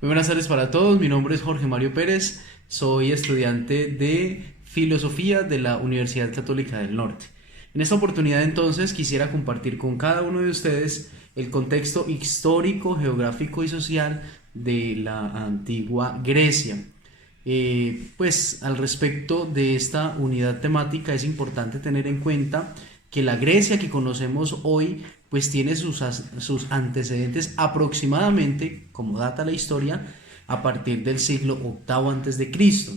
Muy buenas tardes para todos, mi nombre es Jorge Mario Pérez, soy estudiante de Filosofía de la Universidad Católica del Norte. En esta oportunidad entonces quisiera compartir con cada uno de ustedes el contexto histórico, geográfico y social de la antigua Grecia. Pues al respecto de esta unidad temática es importante tener en cuenta que la Grecia que conocemos hoy pues tiene sus antecedentes aproximadamente, como data la historia, a partir del siglo VIII antes de Cristo.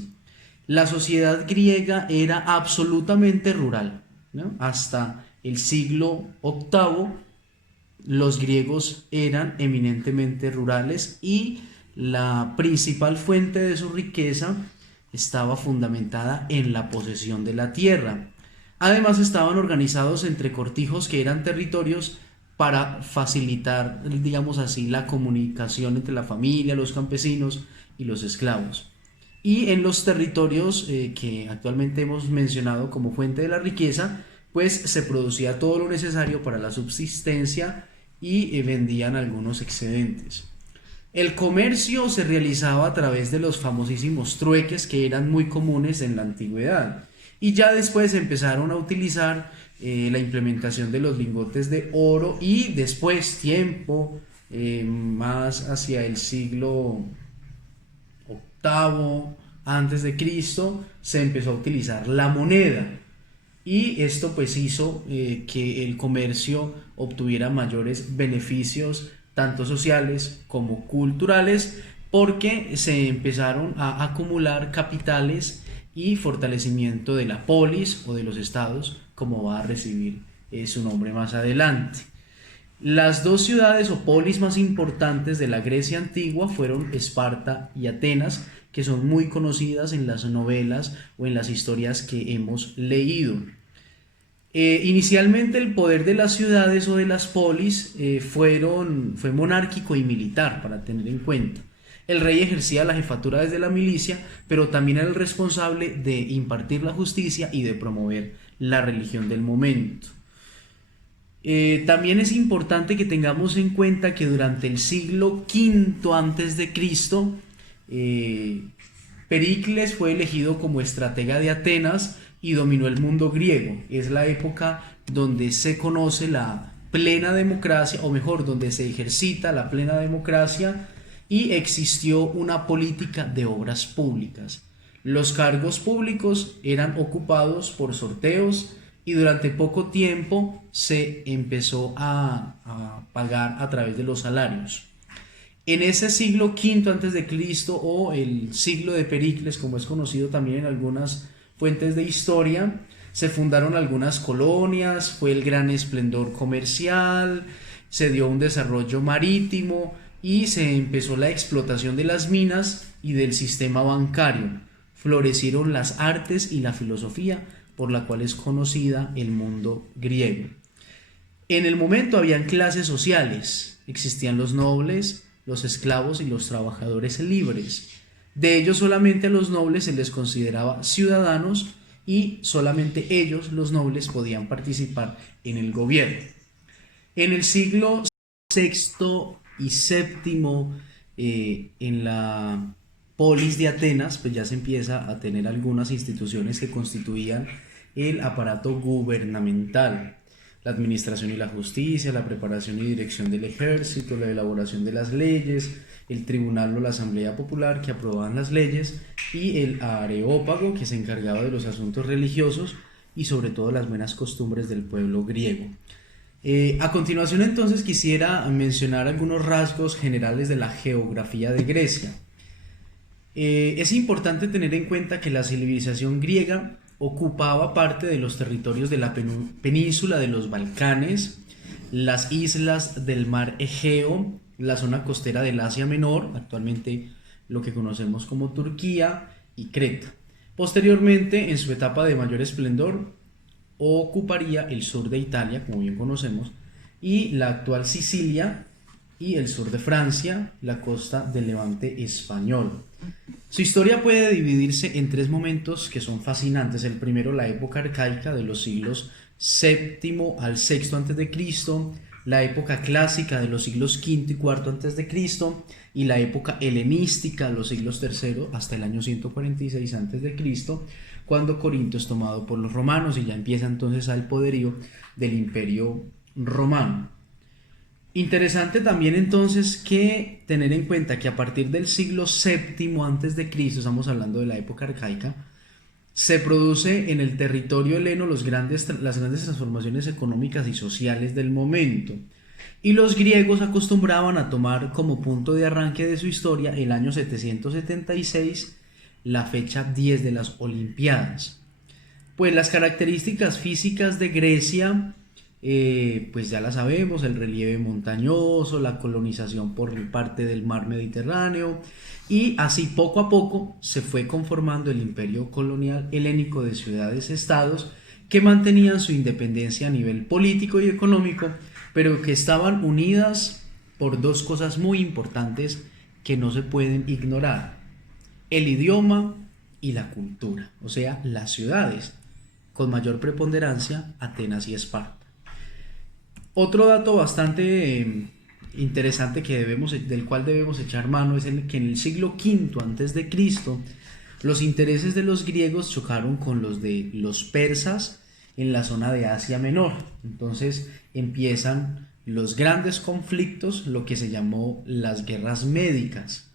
La sociedad griega era absolutamente rural, ¿no? Hasta el siglo VIII los griegos eran eminentemente rurales y la principal fuente de su riqueza estaba fundamentada en la posesión de la tierra. Además estaban organizados entre cortijos que eran territorios para facilitar, digamos así, la comunicación entre la familia, los campesinos y los esclavos. Y en los territorios que actualmente hemos mencionado como fuente de la riqueza, pues se producía todo lo necesario para la subsistencia y vendían algunos excedentes. El comercio se realizaba a través de los famosísimos trueques que eran muy comunes en la antigüedad y ya después empezaron a utilizar la implementación de los lingotes de oro y después tiempo más hacia el siglo octavo antes de Cristo se empezó a utilizar la moneda y esto pues hizo que el comercio obtuviera mayores beneficios tanto sociales como culturales porque se empezaron a acumular capitales y fortalecimiento de la polis o de los estados como va a recibir su nombre más adelante. Las dos ciudades o polis más importantes de la Grecia antigua fueron Esparta y Atenas, que son muy conocidas en las novelas o en las historias que hemos leído. Inicialmente el poder de las ciudades o de las polis fue monárquico y militar, para tener en cuenta. El rey ejercía la jefatura desde la milicia, pero también era el responsable de impartir la justicia y de promover la religión del momento. También es importante que tengamos en cuenta que durante el siglo V antes de Cristo, Pericles fue elegido como estratega de Atenas y dominó el mundo griego. Es la época donde se conoce la plena democracia, o mejor, donde se ejercita la plena democracia y existió una política de obras públicas. Los cargos públicos eran ocupados por sorteos y durante poco tiempo se empezó a pagar a través de los salarios. En ese siglo V antes de Cristo o el siglo de Pericles, como es conocido también en algunas fuentes de historia, se fundaron algunas colonias, fue el gran esplendor comercial, se dio un desarrollo marítimo y se empezó la explotación de las minas y del sistema bancario. Florecieron las artes y la filosofía, por la cual es conocida el mundo griego. En el momento habían clases sociales, existían los nobles, los esclavos y los trabajadores libres. De ellos solamente a los nobles se les consideraba ciudadanos y solamente ellos, los nobles, podían participar en el gobierno. En el siglo sexto y séptimo, en la polis de Atenas, pues ya se empieza a tener algunas instituciones que constituían el aparato gubernamental, la administración y la justicia, la preparación y dirección del ejército, la elaboración de las leyes, el tribunal o la asamblea popular que aprobaban las leyes y el areópago que se encargaba de los asuntos religiosos y sobre todo las buenas costumbres del pueblo griego. A continuación entonces quisiera mencionar algunos rasgos generales de la geografía de Grecia. Es importante tener en cuenta que la civilización griega ocupaba parte de los territorios de la península de los Balcanes, las islas del mar Egeo, la zona costera del Asia Menor, actualmente lo que conocemos como Turquía y Creta. Posteriormente, en su etapa de mayor esplendor, ocuparía el sur de Italia, como bien conocemos, y la actual Sicilia y el sur de Francia, la costa del Levante español. Su historia puede dividirse en tres momentos que son fascinantes. El primero, la época arcaica de los siglos VII al VI a.C., la época clásica de los siglos V y IV antes de Cristo y la época helenística, los siglos III hasta el año 146 antes de Cristo, cuando Corinto es tomado por los romanos y ya empieza entonces el poderío del Imperio Romano. Interesante también entonces que tener en cuenta que a partir del siglo VII antes de Cristo, estamos hablando de la época arcaica, se produce en el territorio heleno las grandes transformaciones económicas y sociales del momento. Y los griegos acostumbraban a tomar como punto de arranque de su historia el año 776, la fecha 10 de las Olimpiadas. Pues las características físicas de Grecia, pues ya la sabemos: el relieve montañoso, la colonización por parte del mar Mediterráneo, y así poco a poco se fue conformando el imperio colonial helénico de ciudades-estados que mantenían su independencia a nivel político y económico, pero que estaban unidas por dos cosas muy importantes que no se pueden ignorar: el idioma y la cultura, o sea, las ciudades, con mayor preponderancia Atenas y Esparta. Otro dato bastante interesante del cual debemos echar mano es que en el siglo V antes de Cristo los intereses de los griegos chocaron con los de los persas en la zona de Asia Menor. Entonces empiezan los grandes conflictos, lo que se llamó las guerras médicas.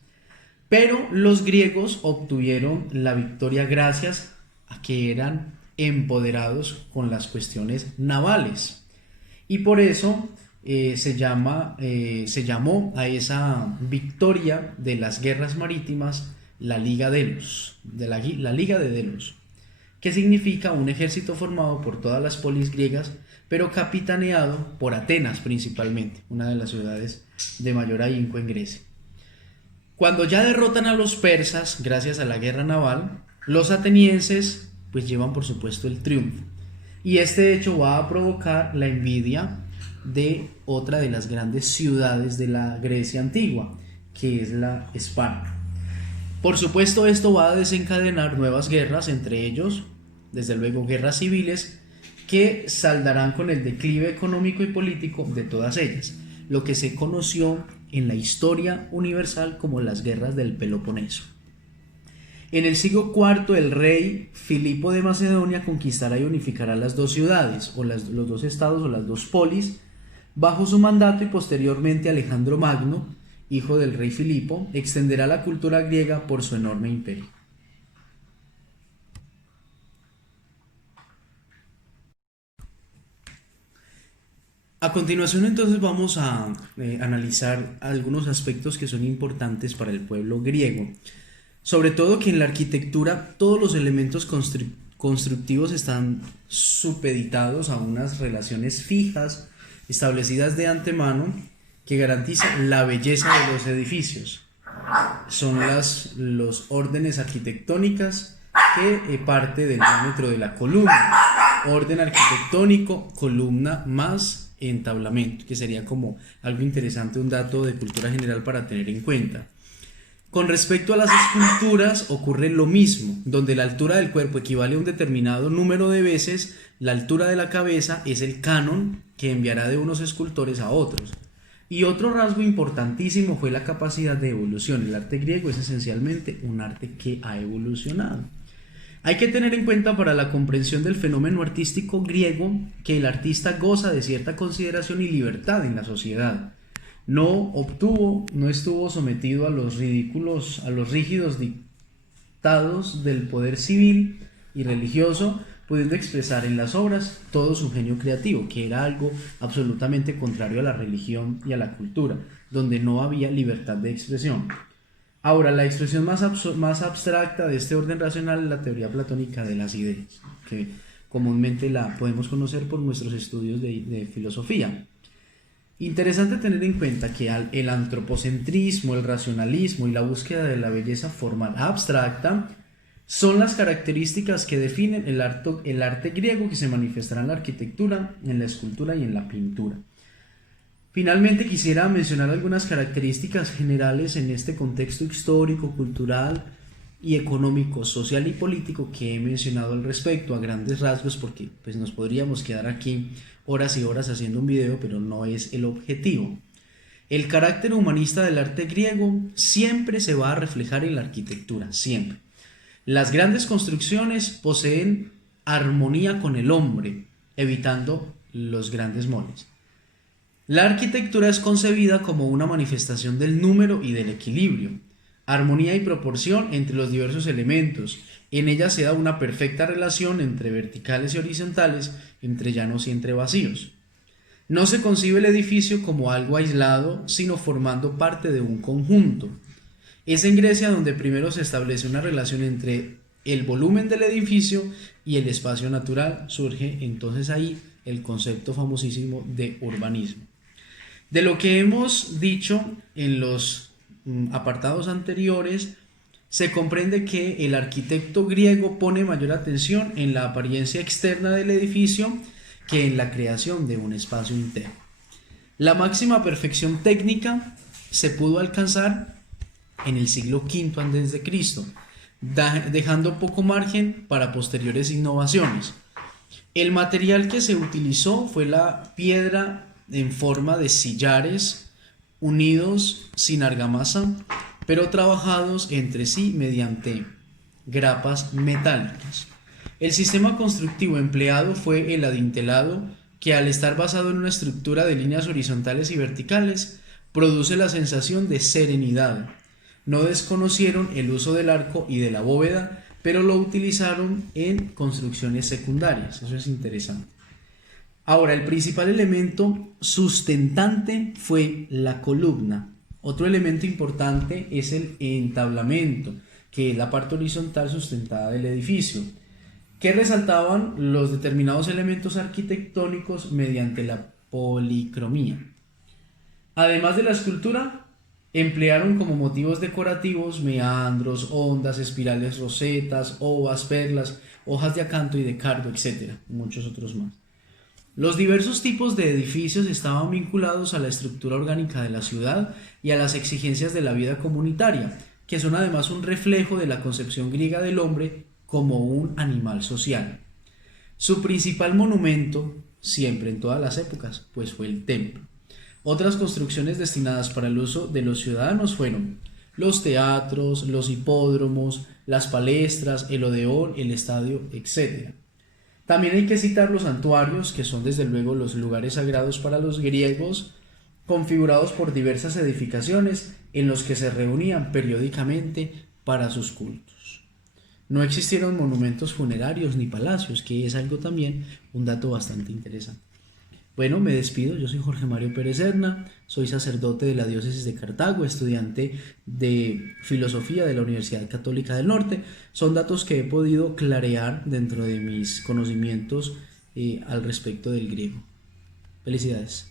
Pero los griegos obtuvieron la victoria gracias a que eran empoderados con las cuestiones navales. Y por eso se llamó a esa victoria de las guerras marítimas la Liga Delos, la Liga de Delos, que significa un ejército formado por todas las polis griegas, pero capitaneado por Atenas principalmente, una de las ciudades de mayor ahínco en Grecia. Cuando ya derrotan a los persas gracias a la guerra naval, los atenienses pues llevan por supuesto el triunfo. Y este hecho va a provocar la envidia de otra de las grandes ciudades de la Grecia antigua, que es la Esparta. Por supuesto, esto va a desencadenar nuevas guerras, entre ellos, desde luego, guerras civiles, que saldarán con el declive económico y político de todas ellas, lo que se conoció en la historia universal como las guerras del Peloponeso. En el siglo IV, el rey Filipo de Macedonia conquistará y unificará las dos ciudades, o los dos estados, o las dos polis, bajo su mandato, y posteriormente Alejandro Magno, hijo del rey Filipo, extenderá la cultura griega por su enorme imperio. A continuación entonces vamos a analizar algunos aspectos que son importantes para el pueblo griego. Sobre todo que en la arquitectura todos los elementos constructivos están supeditados a unas relaciones fijas establecidas de antemano que garantizan la belleza de los edificios. Son los órdenes arquitectónicas que parte del diámetro de la columna. Orden arquitectónico, columna más entablamento, que sería como algo interesante, un dato de cultura general para tener en cuenta. Con respecto a las esculturas ocurre lo mismo, donde la altura del cuerpo equivale a un determinado número de veces la altura de la cabeza, es el canon que enviará de unos escultores a otros. Y otro rasgo importantísimo fue la capacidad de evolución. El arte griego es esencialmente un arte que ha evolucionado. Hay que tener en cuenta para la comprensión del fenómeno artístico griego que el artista goza de cierta consideración y libertad en la sociedad. No estuvo sometido a los rígidos dictados del poder civil y religioso, pudiendo expresar en las obras todo su genio creativo, que era algo absolutamente contrario a la religión y a la cultura, donde no había libertad de expresión. Ahora, la expresión más abstracta de este orden racional es la teoría platónica de las ideas, que comúnmente la podemos conocer por nuestros estudios de filosofía. Interesante tener en cuenta que el antropocentrismo, el racionalismo y la búsqueda de la belleza formal abstracta son las características que definen el arte griego, que se manifestará en la arquitectura, en la escultura y en la pintura. Finalmente quisiera mencionar algunas características generales en este contexto histórico, cultural y económico, social y político que he mencionado al respecto a grandes rasgos, porque pues nos podríamos quedar aquí horas y horas haciendo un video, pero no es el objetivo. El carácter humanista del arte griego siempre se va a reflejar en la arquitectura, siempre. Las grandes construcciones poseen armonía con el hombre, evitando los grandes moles. La arquitectura es concebida como una manifestación del número y del equilibrio, armonía y proporción entre los diversos elementos. En ella se da una perfecta relación entre verticales y horizontales, entre llanos y entre vacíos. No se concibe el edificio como algo aislado, sino formando parte de un conjunto. Es en Grecia donde primero se establece una relación entre el volumen del edificio y el espacio natural. Surge entonces ahí el concepto famosísimo de urbanismo. De lo que hemos dicho en los apartados anteriores, se comprende que el arquitecto griego pone mayor atención en la apariencia externa del edificio que en la creación de un espacio interno. La máxima perfección técnica se pudo alcanzar en el siglo V a.C., dejando poco margen para posteriores innovaciones. El material que se utilizó fue la piedra en forma de sillares unidos sin argamasa, pero trabajados entre sí mediante grapas metálicas. El sistema constructivo empleado fue el adintelado, que al estar basado en una estructura de líneas horizontales y verticales, produce la sensación de serenidad. No desconocieron el uso del arco y de la bóveda, pero lo utilizaron en construcciones secundarias. Eso es interesante. Ahora, el principal elemento sustentante fue la columna. Otro elemento importante es el entablamento, que es la parte horizontal sustentada del edificio, que resaltaban los determinados elementos arquitectónicos mediante la policromía. Además de la escultura, emplearon como motivos decorativos meandros, ondas, espirales, rosetas, ovas, perlas, hojas de acanto y de cardo, etc. Muchos otros más. Los diversos tipos de edificios estaban vinculados a la estructura orgánica de la ciudad y a las exigencias de la vida comunitaria, que son además un reflejo de la concepción griega del hombre como un animal social. Su principal monumento, siempre en todas las épocas, pues fue el templo. Otras construcciones destinadas para el uso de los ciudadanos fueron los teatros, los hipódromos, las palestras, el odeón, el estadio, etc. También hay que citar los santuarios, que son desde luego los lugares sagrados para los griegos, configurados por diversas edificaciones en los que se reunían periódicamente para sus cultos. No existieron monumentos funerarios ni palacios, que es algo también, un dato bastante interesante. Bueno, me despido, yo soy Jorge Mario Pérez Serna, soy sacerdote de la diócesis de Cartago, estudiante de filosofía de la Universidad Católica del Norte. Son datos que he podido clarear dentro de mis conocimientos al respecto del griego. Felicidades.